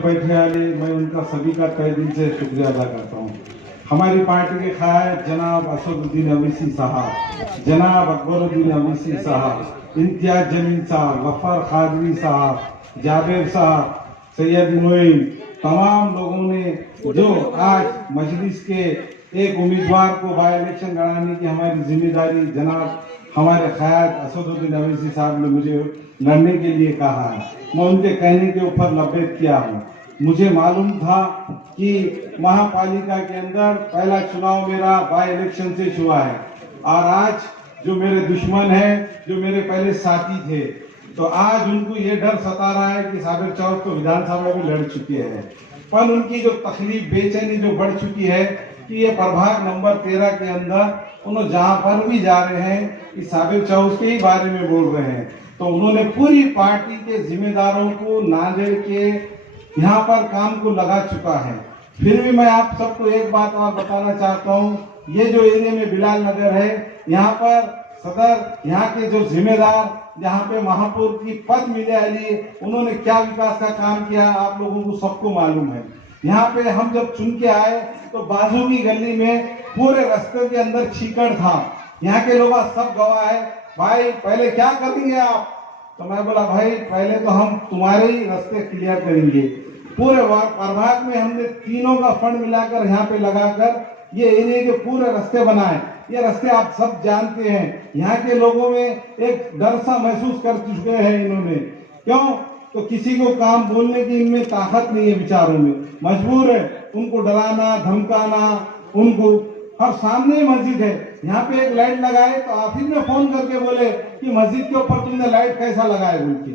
बैठे वाले, मैं उनका सभी का तहे दिल से शुक्रिया अदा करता हूँ। हमारी पार्टी के कायद जनाब असदुद्दीन अवीसी साहब, जनाब अकबरुद्दीन अवीसी साहब, इम्तियाज जमील साहब, गफ्फार खादरी साहब, जाबिर साहब, सैयद मोइन, तमाम लोगों ने जो आज मजलिस के एक उम्मीदवार को बाई इलेक्शन लड़ाने की हमारी जिम्मेदारी जनाब हमारे कायद असदुद्दीन अवीसी साहब ने मुझे लड़ने के लिए कहा है, मैं उनके कहने के ऊपर लब्बैक किया हूँ। मुझे मालूम था कि महापालिका के अंदर पहला चुनाव मेरा बाई इलेक्शन से हुआ है और आज जो मेरे दुश्मन हैं, जो मेरे पहले साथी थे, तो आज उनको ये डर सता रहा है कि साबिर चौक तो विधानसभा में लड़ चुके हैं, पर उनकी जो तकलीफ बेचैनी जो बढ़ चुकी है कि ये प्रभाग नंबर 13 के अंदर उन्होंने जहां पर भी जा रहे हैं कि साबिर चौक के ही बारे में बोल रहे हैं, तो उन्होंने पूरी पार्टी के जिम्मेदारों को नांदेड़ के यहाँ पर काम को लगा चुका है। फिर भी मैं आप सबको एक बात और बताना चाहता हूँ, ये जो एरिया में बिलाल नगर है, यहाँ पर सदर यहाँ के जो जिम्मेदार जहाँ पे महापौर की पद मिले अली, उन्होंने क्या विकास का काम किया आप लोगों को सबको मालूम है। यहाँ पे हम जब चुन के आए तो बाजू की गली में पूरे रास्ते के अंदर छीकड़ था, यहाँ के लोग सब गवाह है, भाई पहले क्या करेंगे आप? तो मैं बोला भाई पहले तो हम तुम्हारे ही रास्ते क्लियर करेंगे। पूरे प्रभाग में हमने तीनों का फंड मिलाकर यहाँ पे लगाकर ये एरिया के पूरे रास्ते बनाए। ये रास्ते आप सब जानते हैं, यहाँ के लोगों में एक डर सा महसूस कर चुके हैं इन्होंने। क्यों? तो किसी को काम बोलने की इनमें ताकत नहीं है, विचारों में मजबूर है उनको डराना धमकाना उनको। और सामने ही मस्जिद है, यहाँ पे एक लाइट लगाए तो ऑफिस में फोन करके बोले कि मस्जिद के ऊपर तुमने लाइट कैसा लगाया बोल के।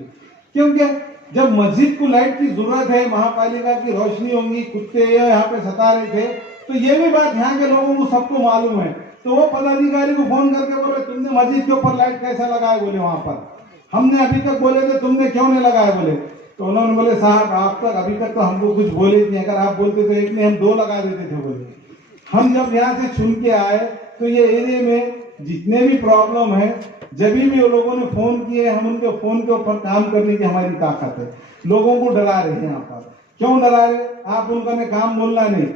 क्योंकि जब मस्जिद को लाइट की जरूरत है, महापालिका की रोशनी होंगी, कुत्ते यहाँ पे सता रहे थे, तो ये भी बात यहाँ के लोगों को सबको मालूम है। तो वो पदाधिकारी को फोन करके बोले तुमने मस्जिद के ऊपर लाइट कैसा लगाया बोले वहां पर। हमने अभी तक बोले थे तुमने क्यों नहीं लगाया बोले। तो उन्होंने बोले साहब आप तक अभी तक तो हमको कुछ बोले नहीं, अगर आप बोलते तो एक में हम 2 लगा देते थे बोले। हम जब यहाँ से चुन के आए तो ये एरिया में जितने भी प्रॉब्लम है, जब भी वो लोगों ने फोन किए, हम उनके फोन के ऊपर काम करने की हमारी ताकत है। लोगों को डरा रहे हैं यहाँ पर। क्यों डरा रहे? आप उनका ने काम बोलना नहीं।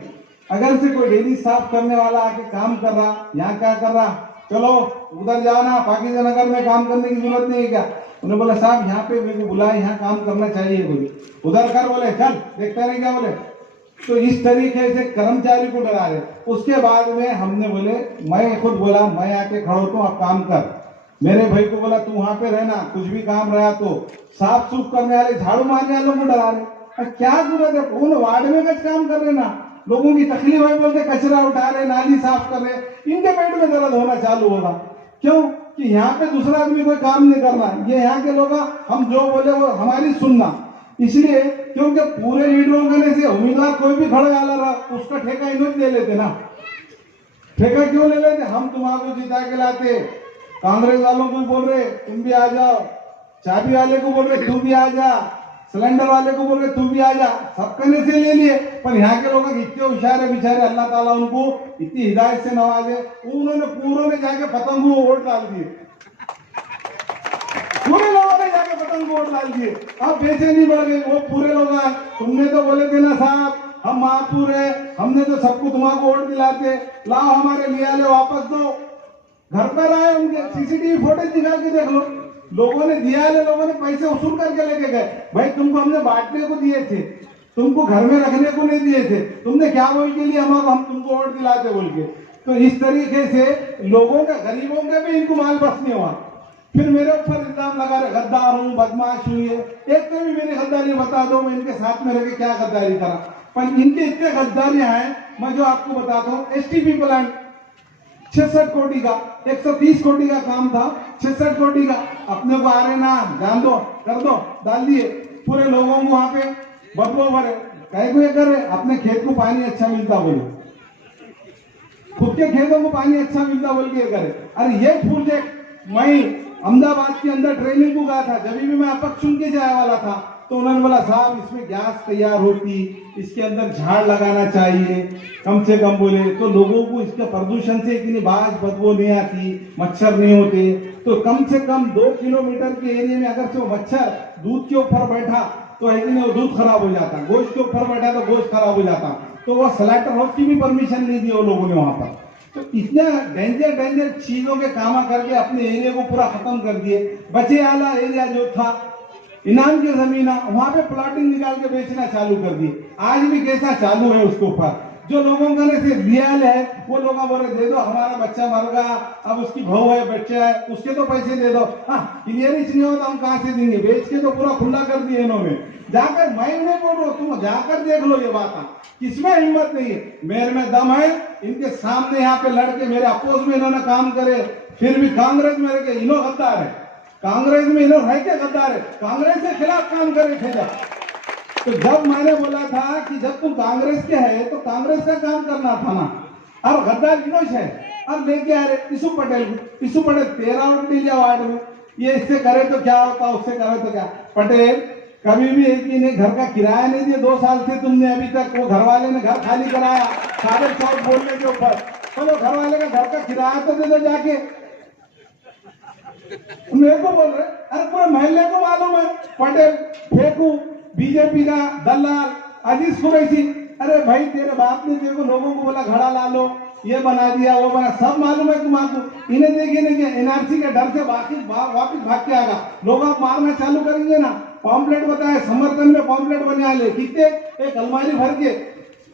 अगर से कोई डेली साफ करने वाला आके काम कर रहा, यहाँ क्या कर रहा, चलो उधर जाना, पाकिस्तान नगर में काम करने की जरूरत नहीं है क्या? उन्होंने बोला साहब यहाँ पे मेरे को बुलाया, यहाँ काम करना चाहिए बोले, उधर कर बोले, चल देखता नहीं क्या बोले। तो इस तरीके से कर्मचारी को डरा रहे। उसके बाद में हमने बोले, मैं खुद बोला मैं आके खड़ा होता हूँ, आप काम कर। मेरे भाई को बोला तू वहां पे रहना, कुछ भी काम रहा तो। साफ सूफ करने वाले, झाड़ू मारने वालों को डरा रहे। क्या जरूरत है? उन वार्ड में कुछ काम कर रहे ना, लोगों की तकलीफ है बोलते, कचरा उठा रहे, नाली साफ कर रहे, इनके पेट में दर्द होना चालू होगा। क्यों? कि यहाँ पे दूसरा आदमी कोई काम नहीं करना, ये यहाँ के लोग हम जो बोले वो हमारी सुनना। इसलिए क्योंकि पूरे लीडरों करने से उम्मीदवार कोई भी खड़ा वाला रहा, उसका ठेका इन्होंने ले लेते ना। ठेका क्यों ले लेते? हम तुम्हारा जिता के लाते, कांग्रेस वालों को बोल रहे तुम भी आ जाओ, चाबी वाले को बोल रहे तू भी आ जा, सिलेंडर वाले को बोल रहे तू भी आ जा, सब कहने से ले लिए। पर यहाँ के लोग इतने होशियार है बेचारे, अल्लाह ताला उनको इतनी हिदायत से नवाजे, उन्होंने पूरों ने जाके पतंग को वोट डाल दिए, पूरे लोगों ने जाके पतंग को वोट डाल दिए। अब बेचैनी बढ़ गई। वो पूरे लोग तुमने तो बोले थे ना साहब हम महापुर है, हमने तो सबको तुम्हारा वोट दिलाते, लाओ हमारे लिया ले वापस दो। घर पर आए, उनके सीसीटीवी फुटेज निकाल के देख लो, लोगों ने दिया है, लोगों ने पैसे वसूल करके लेके गए। भाई तुमको हमने बांटने को दिए थे, तुमको घर में रखने को नहीं दिए थे, तुमने क्या बोल के लिए हम तुमको वोट दिलाते बोल के। तो इस तरीके से लोगों का, गरीबों का भी इनको माल बस नहीं हुआ। फिर मेरे ऊपर इल्जाम लगा रहे गद्दार हूँ, बदमाश हुई है। एक तो भी मेरी गद्दारी बता दो, मैं इनके साथ में रह के क्या गद्दारी करा। पर इनके इतने गद्दारियां हैं, मैं जो आपको बताता हूँ, एसटीपी प्लांट 66 कोटी का, 130 कोटी का काम था, 66 कोटी का। अपने को आ रहे ना, जान दो, कर दो, डाल दिए। पूरे लोगों को वहां पे बदबू भरे, कहीं को ये करे, अपने खेत को पानी अच्छा मिलता बोले, खुद के खेतों को पानी अच्छा मिलता बोल के ये करे। अरे ये प्रोजेक्ट मैं अहमदाबाद के अंदर ट्रेनिंग को गया था, जब भी मैं अपक्ष चुन के जाने वाला था, तो उन्होंने बोला साहब इसमें गैस तैयार होती, इसके अंदर झाड़ लगाना चाहिए कम से कम बोले, तो लोगों को इसके प्रदूषण से इतनी बाज बदबू नहीं आती, मच्छर नहीं होते। तो कम से कम 2 किलोमीटर के एरिया में अगर से मच्छर दूध के ऊपर बैठा तो है कि नहीं वो दूध खराब हो जाता, गोश्त के ऊपर बैठा तो गोश्त खराब हो जाता, तो वो स्लैटर हाउस की भी परमिशन नहीं दी वो लोगों ने वहां पर। तो इतना डेंजर चीजों के काम करके अपने एरिया को पूरा खत्म कर दिए। बचे वाला एरिया जो था इनाम की जमीन वहां पे प्लॉटिंग निकाल के बेचना चालू कर दिए। आज भी कैसा चालू है उसके ऊपर, जो लोगों का ने रियल है वो लोग बोले दे दो, हमारा बच्चा मर गया, अब उसकी बहू है बच्चा है उसके तो पैसे दे दो। हाँ क्लियर नहीं होता हम कहां से देंगे, बेच के तो पूरा खुला कर दिए इन्होंने। जाकर मैं नहीं बोल रहा हूं, तुम जाकर देख लो ये बात, किसमें हिम्मत नहीं है, मेरे में दम है। इनके सामने यहाँ पे लड़के मेरे अपोज में इन्होंने काम करे, फिर भी कांग्रेस में रह के इन्हों गद्दार है, कांग्रेस में इन्हों रह के गद्दार है, कांग्रेस के खिलाफ काम करे थे। तो जब मैंने बोला था कि जब तुम कांग्रेस के है तो कांग्रेस का काम करना था ना, और गद्दार इनोश है। अब लेके आ रहे पिसू पटेल 13 वोट दिया वार्ड में, ये इससे करे तो क्या होता, उससे करे तो क्या। पटेल कभी भी एक ही ने घर का किराया नहीं दिया, 2 साल से तुमने अभी तक, वो घर वाले ने घर खाली कराया सारे चौक बोलने के ऊपर, चलो घर वाले का घर का किराया तो दे दो जाके। मेरे को बोल रहे, अरे पूरे महल्ले को मालूम है पटेल फेंकू बीजेपी का दलाल अजीज कुरैशी। अरे भाई तेरे बाप ने तेरे को लोगों को बोला घड़ा ला लो, ये बना दिया वो बना, सब मालूम है तुम्हारा। इन्हें देखिए नहीं कि एनआरसी के डर से वापिस भाग के आएगा, लोग आप मारना चालू करेंगे ना। पॉम्पलेट बताए समर्थन में पॉम्पलेट बना ले, कितने एक अलमारी भर के,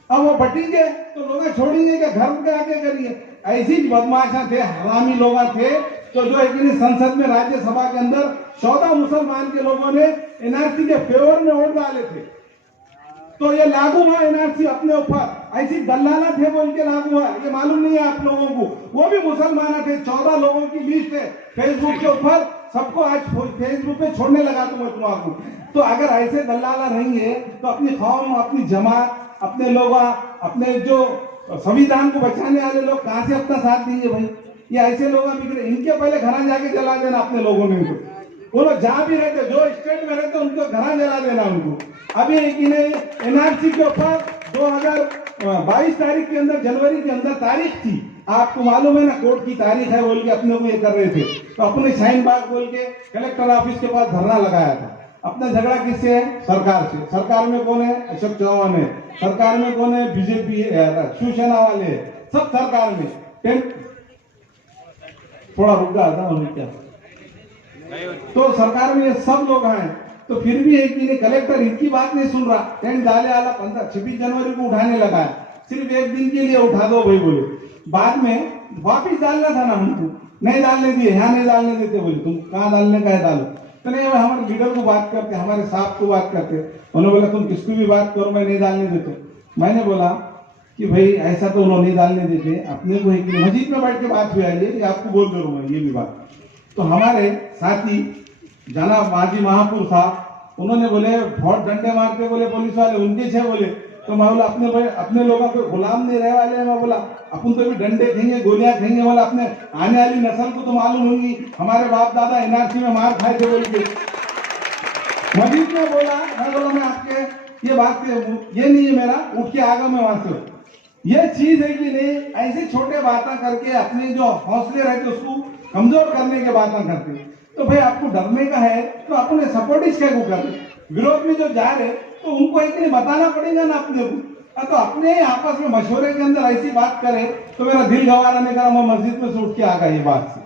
अब वो बटेंगे तो लोग छोड़ेंगे कि घर के आके करिए। ऐसी बदमाशा थे, हरामी लोग थे। तो जो एक संसद में राज्यसभा के अंदर 14 मुसलमान के लोगों ने एनआरसी के फेवर में वोट डाले थे, तो ये लागू हुआ एनआरसी अपने ऊपर। ऐसी दलाला थे बोल के लागू हुआ, ये मालूम नहीं है आप लोगों को। वो भी मुसलमान थे, 14 लोगों की लिस्ट है फेसबुक के ऊपर, सबको आज फेसबुक पे छोड़ने लगा तुम्हारा। तो अगर ऐसे दलाला रहेंगे तो अपनी कौम, अपनी जमात, अपने लोग, अपने जो संविधान को बचाने वाले लोग कहां से अपना साथ देंगे भाई। ये ऐसे लोग बिगड़े, इनके पहले घर जाके जला देना अपने लोगों ने। वो लोग जहां भी रहते, जो स्टेट में रहते उनको घर जला देना उनको। अभी एनआरसी के ऊपर 2022 तारीख के अंदर, जनवरी के अंदर तारीख थी, आपको मालूम है ना, कोर्ट की तारीख है बोल के अपने को ये कर रहे थे। तो अपने शाहीन बाग बोल के कलेक्टर ऑफिस के पास धरना लगाया था। अपना झगड़ा किससे है? सरकार से। सरकार में कौन है? अशोक चौहान है। सरकार में कौन है? बीजेपी, शिवसेना वाले, सब सरकार में। थोड़ा रुक गया था उन्हें क्या, तो सरकार में ये सब लोग हैं। तो फिर भी एक ही कलेक्टर इनकी बात नहीं सुन रहा, टेंट डाले वाला 26 जनवरी को उठाने लगा है, सिर्फ एक दिन के लिए उठा दो भाई बोले। बाद में वापिस डालना था ना हमको, नहीं डालने दिए, यहाँ नहीं डालने देते बोले, तुम कहाँ डालने का है डालो। तो नहीं, हमारे लीडर को बात करते, हमारे साहब को बात करते, उन्होंने बोला तुम किसको भी बात करो, मैं नहीं डालने देते। मैंने बोला कि भाई ऐसा तो उन्होंने नहीं डालने देते, अपने को एक मस्जिद में बैठ के बात हुई है कि आपको बोल दे रहा हूँ ये भी बात। तो हमारे साथी जनाब माजी महापुर साहब, उन्होंने बोले बहुत डंडे मारते बोले पुलिस वाले उनके छे बोले। तो मैं बोला अपने लोगों को गुलाम नहीं रहे वाले हैं। मैं बोला अपन तो भी डंडे खाएंगे, गोलियां खाएंगे। बोला अपने आने वाली नस्ल को तो मालूम होंगी, हमारे बाप दादा एनआरसी में मार खाए थे बोल के मस्जिद में बोला। मैं बोला मैं आपके ये बात ये नहीं है मेरा, उठ के आगा मैं वहां से। ये चीज है कि नहीं, ऐसे छोटे बातें करके अपने जो हौसले रहते उसको कमजोर करने के बातें करते। तो भाई आपको डरने का है तो अपने सपोर्ट इसके को कर, विरोध में जो जा रहे तो उनको एक नहीं बताना पड़ेगा ना अपने को। तो अपने आपस में मशवरे के अंदर ऐसी बात करे तो मेरा दिल गवारा नहीं करा, मैं मस्जिद में से उठ के आ गया ये बात से।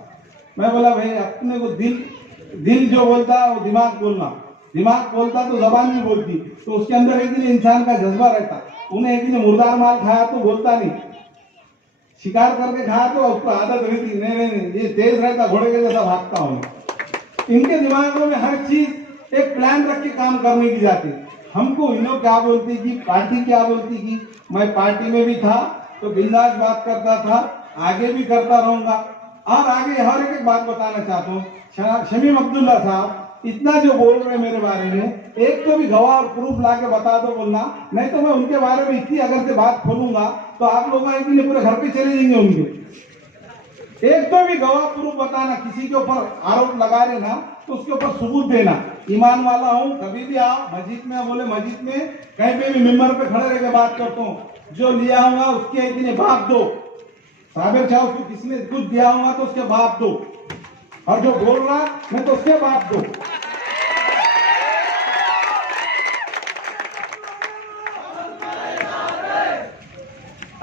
मैं बोला भाई अपने को दिल जो बोलता वो दिमाग बोलना, दिमाग बोलता तो जबान भी बोलती, तो उसके अंदर एक इंसान का जज्बा रहता। उन्हें एक मुर्दार माल खाया तो बोलता नहीं, शिकार करके खाया तो उसको आदत रहती, नहीं ये तेज रहता, घोड़े के जैसा भागता हूँ। इनके दिमागों में हर चीज एक प्लान रख के काम करने की जाती। हमको इन लोग क्या बोलती कि पार्टी क्या बोलती कि मैं पार्टी में भी था तो बिंदास बात करता था, आगे भी करता रहूंगा। और आगे हर एक बात बताना चाहता हूँ, शमीम अब्दुल्ला साहब इतना जो बोल रहे हैं मेरे बारे में, एक तो भी गवाह और प्रूफ ला के बता दो बोलना, नहीं तो मैं उनके बारे में इतनी अगर से बात खोलूंगा तो आप लोग पूरे घर पे चले जाएंगे उनके। एक तो भी गवाह प्रूफ बताना, किसी के ऊपर आरोप लगा रहे ना तो उसके ऊपर सबूत देना। ईमान वाला हूँ, कभी भी आओ मस्जिद में, बोले मस्जिद में कहीं पे भी मेंबर पे खड़े रह के बात करता हूँ, जो लिया होगा उसके एक दिन बाप दो, साबिर चाहो उसको किसने कुछ दिया होगा तो उसके बाप दो, और जो बोल रहा मैं तो उसके बाप दो।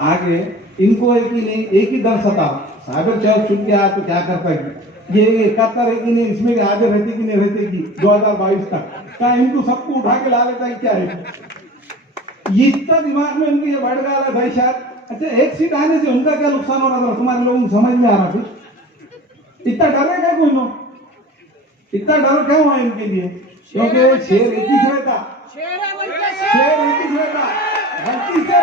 आगे इनको है कि नहीं एक ही दर सता साइबर चौक चुन के आया तो क्या करता है ये 71 है कि नहीं इसमें आगे रहती कि नहीं रहती कि 2022 तक क्या इनको सबको उठा के ला लेता है क्या है ये इतना दिमाग में उनके ये बढ़ गया भाई शायद अच्छा एक सीट आने से उनका क्या नुकसान हो रहा था तुम्हारे लोगों को समझ में आ रहा कुछ इतना डरेगा कोई लोग इतना डर क्यों हुआ इनके लिए क्योंकि शेर एक ही रहता गलती से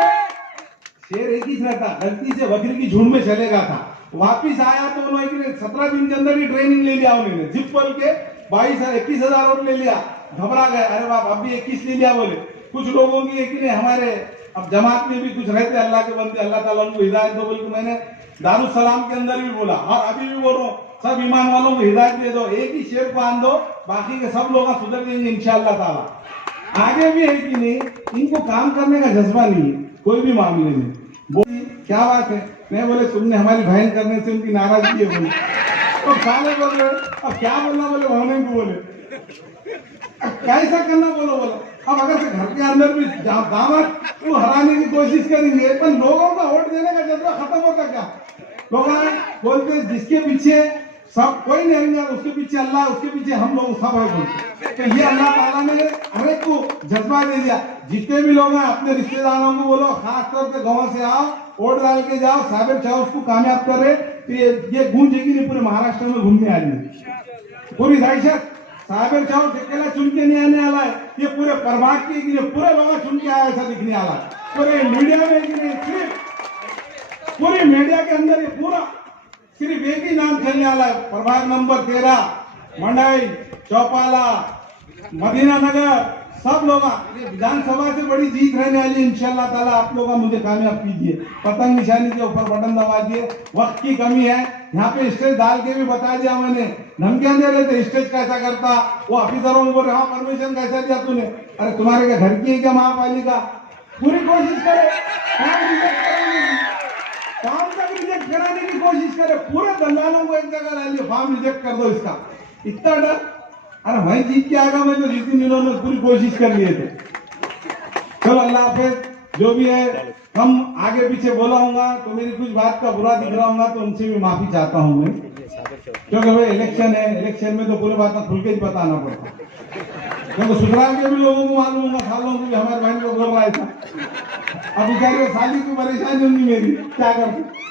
शेर एक ही रहता गलती से बकरी की झुंड में चलेगा था वापिस आया तो उन्होंने 17 दिन के अंदर ही ट्रेनिंग ले लिया उन्होंने जिप पल के 21,000 और ले लिया घबरा गए अरे बाप अब भी 21 ले लिया बोले कुछ लोगों की एक ही हमारे अब जमात में भी कुछ रहते अल्लाह के बंदे अल्लाह ताला उनको हिदायत दो बोल के मैंने दारुसलाम के अंदर भी बोला और अभी भी बोल रहा हूँ सब ईमान वालों को हिदायत दे दो एक ही शेर को आन दो बाकी के सब लोग सुधर देंगे इंशाअल्लाह ताला आगे भी है कि नहीं इनको काम करने का जज्बा नहीं है कोई भी मामले में बोली क्या बात है नहीं बोले तुमने हमारी बहन करने से उनकी नाराजगी है बोले तो साले बोल रहे अब क्या बोलना बोले भावने को बोले कैसा करना बोलो बोलो अब अगर से घर के अंदर भी दावत को हराने की कोशिश करेंगे पर लोगों का वोट देने का जज्बा खत्म होता क्या लोग बोलते जिसके पीछे सब कोई नहीं रहेगा उसके पीछे अल्लाह उसके पीछे हम लोग सब है बोलते तो ये अल्लाह ताला ने हर एक को जज्बा दे दिया जितने भी लोग हैं अपने रिश्तेदारों को बोलो खास तौर से गाँव से आओ वोट डाल के जाओ साबिर चाहो उसको कामयाब करे तो ये गूंजेगी नहीं पूरे महाराष्ट्र में घूमने आ रही पूरी दहशत साबिर चाहो अकेला चुन के नहीं आने वाला है ये पूरे प्रभाग के पूरे लोग चुन के आया ऐसा दिखने वाला पूरे मीडिया में सिर्फ पूरी मीडिया के अंदर ये पूरा सिर्फ एक ही नाम चलने वाला है प्रभाग नंबर 13 मंडई चौपाला मदीना नगर सब लोग ये विधानसभा से बड़ी जीत रहने वाली इंशाल्लाह ताला आप लोग मुझे कामयाब कीजिए पतंग निशानी के ऊपर बटन दबा दिए वक्त की कमी है यहाँ पे स्टेज डाल के भी बता दिया मैंने धमकियां दे रहे थे स्टेज कैसा करता वो ऑफिसरों को बोल रहे हाँ परमिशन कैसा दिया तूने अरे तुम्हारे क्या घर की है क्या महापालिका पूरी कोशिश करे काम तक रिजेक्ट कराने की कोशिश करे पूरे दलालों को एक जगह ला लिया फॉर्म रिजेक्ट कर दो इसका इतना डर अरे भाई जीत के आएगा मैं तो जिस दिन इन्होंने पूरी कोशिश कर लिए थे चलो अल्लाह हाफिज जो भी है हम आगे पीछे बोला हूँ तो मेरी कुछ बात का बुरा दिख रहा हूँ तो उनसे भी माफी चाहता हूँ मैं क्योंकि भाई इलेक्शन है इलेक्शन में तो पूरी बात खुल के ही बताना पड़ता क्योंकि ससुराल के भी लोगों को मालूम होगा सालों को भी हमारे बहन को बोल रहा था अब बेचारी साली की परेशानी होंगी मेरी क्या करते